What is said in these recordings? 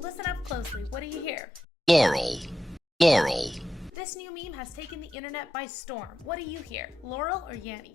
Listen up closely. What do you hear? Laurel. Laurel. This new meme has taken the internet by storm. What do you hear? Laurel or Yanny?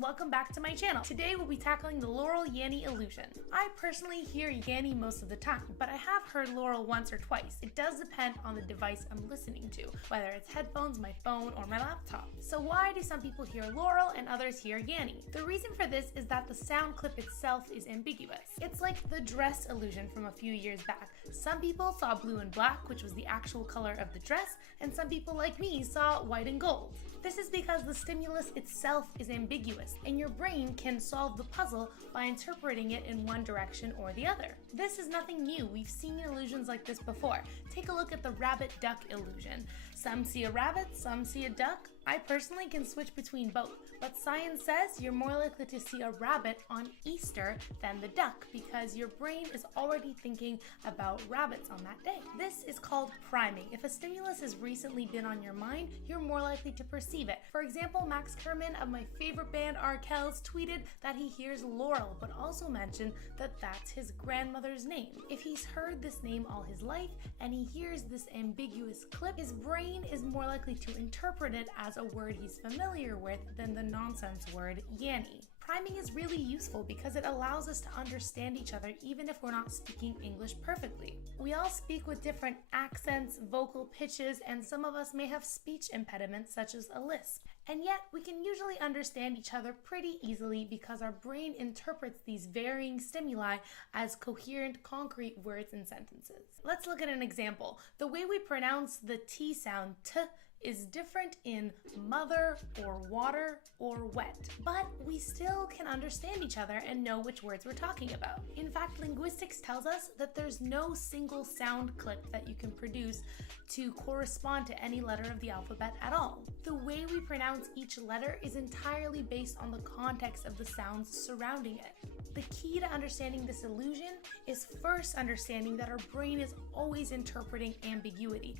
Welcome back to my channel. Today we'll be tackling the Laurel Yanny illusion. I personally hear Yanny most of the time, but I have heard Laurel once or twice. It does depend on the device I'm listening to, whether it's headphones, my phone, or my laptop. So why do some people hear Laurel and others hear Yanny? The reason for this is that the sound clip itself is ambiguous. It's like the dress illusion from a few years back. Some people saw blue and black, which was the actual color of the dress, and some people like me saw white and gold. This is because the stimulus itself is ambiguous, and your brain can solve the puzzle by interpreting it in one direction or the other. This is nothing new. We've seen illusions like this before. Take a look at the rabbit-duck illusion. Some see a rabbit, some see a duck. I personally can switch between both, but science says you're more likely to see a rabbit on Easter than the duck because your brain is already thinking about rabbits on that day. This is called priming. If a stimulus has recently been on your mind, you're more likely to perceive it. For example, Max Kerman of my favorite band Arkells tweeted that he hears Laurel, but also mentioned that that's his grandmother's name. If he's heard this name all his life and he hears this ambiguous clip, his brain is more likely to interpret it as a word he's familiar with than the nonsense word Yanny. Priming is really useful because it allows us to understand each other even if we're not speaking English perfectly. We all speak with different accents, vocal pitches, and some of us may have speech impediments such as a lisp. And yet, we can usually understand each other pretty easily because our brain interprets these varying stimuli as coherent, concrete words and sentences. Let's look at an example. The way we pronounce the T sound, t, is different in mother or water or wet, but we still can understand each other and know which words we're talking about. In fact, linguistics tells us that there's no single sound clip that you can produce to correspond to any letter of the alphabet at all. The way we pronounce each letter is entirely based on the context of the sounds surrounding it. The key to understanding this illusion is first understanding that our brain is always interpreting ambiguity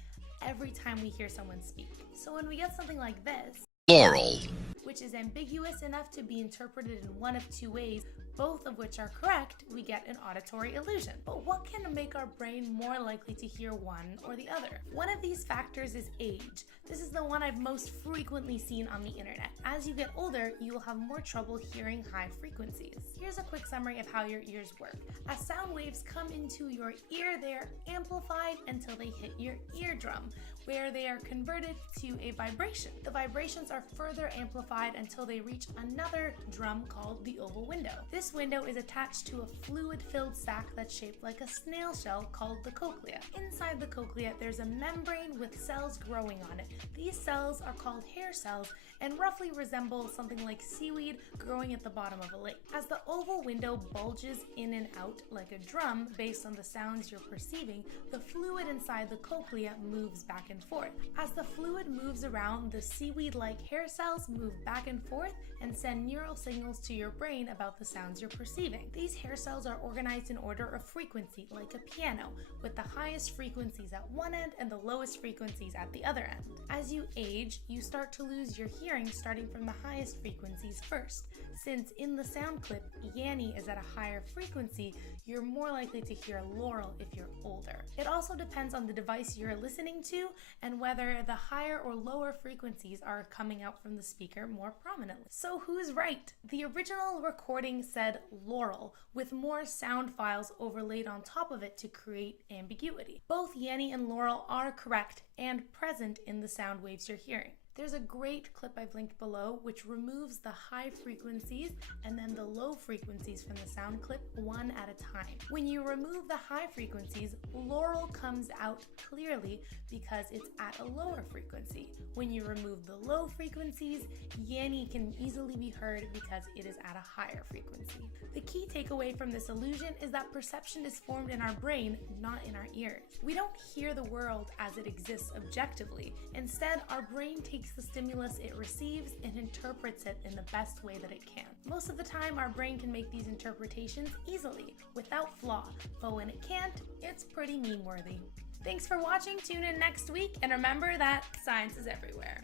every time we hear someone speak. So when we get something like this, Laurel, which is ambiguous enough to be interpreted in one of two ways, both of which are correct, we get an auditory illusion. But what can make our brain more likely to hear one or the other? One of these factors is age. This is the one I've most frequently seen on the internet. As you get older, you will have more trouble hearing high frequencies. Here's a quick summary of how your ears work. As sound waves come into your ear, they are amplified until they hit your eardrum, where they are converted to a vibration. The vibrations are further amplified until they reach another drum called the oval window. This window is attached to a fluid-filled sac that's shaped like a snail shell called the cochlea. Inside the cochlea, there's a membrane with cells growing on it. These cells are called hair cells and roughly resemble something like seaweed growing at the bottom of a lake. As the oval window bulges in and out like a drum based on the sounds you're perceiving, the fluid inside the cochlea moves back and forth. As the fluid moves around, the seaweed-like hair cells move back and forth and send neural signals to your brain about the sounds you're perceiving. These hair cells are organized in order of frequency, like a piano, with the highest frequencies at one end and the lowest frequencies at the other end. As you age, you start to lose your hearing starting from the highest frequencies first. Since in the sound clip, Yanny is at a higher frequency, you're more likely to hear Laurel if you're older. It also depends on the device you're listening to and whether the higher or lower frequencies are coming out from the speaker more prominently. So who's right? The original recording said Laurel, with more sound files overlaid on top of it to create ambiguity. Both Yanny and Laurel are correct and present in the sound waves you're hearing. There's a great clip I've linked below which removes the high frequencies and then the low frequencies from the sound clip one at a time. When you remove the high frequencies, Laurel comes out clearly because it's at a lower frequency. When you remove the low frequencies, Yanny can easily be heard because it is at a higher frequency. The key takeaway from this illusion is that perception is formed in our brain, not in our ears. We don't hear the world as it exists objectively. Instead, our brain takes the stimulus it receives and interprets it in the best way that it can. Most of the time, our brain can make these interpretations easily, without flaw, but when it can't, it's pretty meme-worthy. Thanks for watching. Tune in next week, and remember that science is everywhere.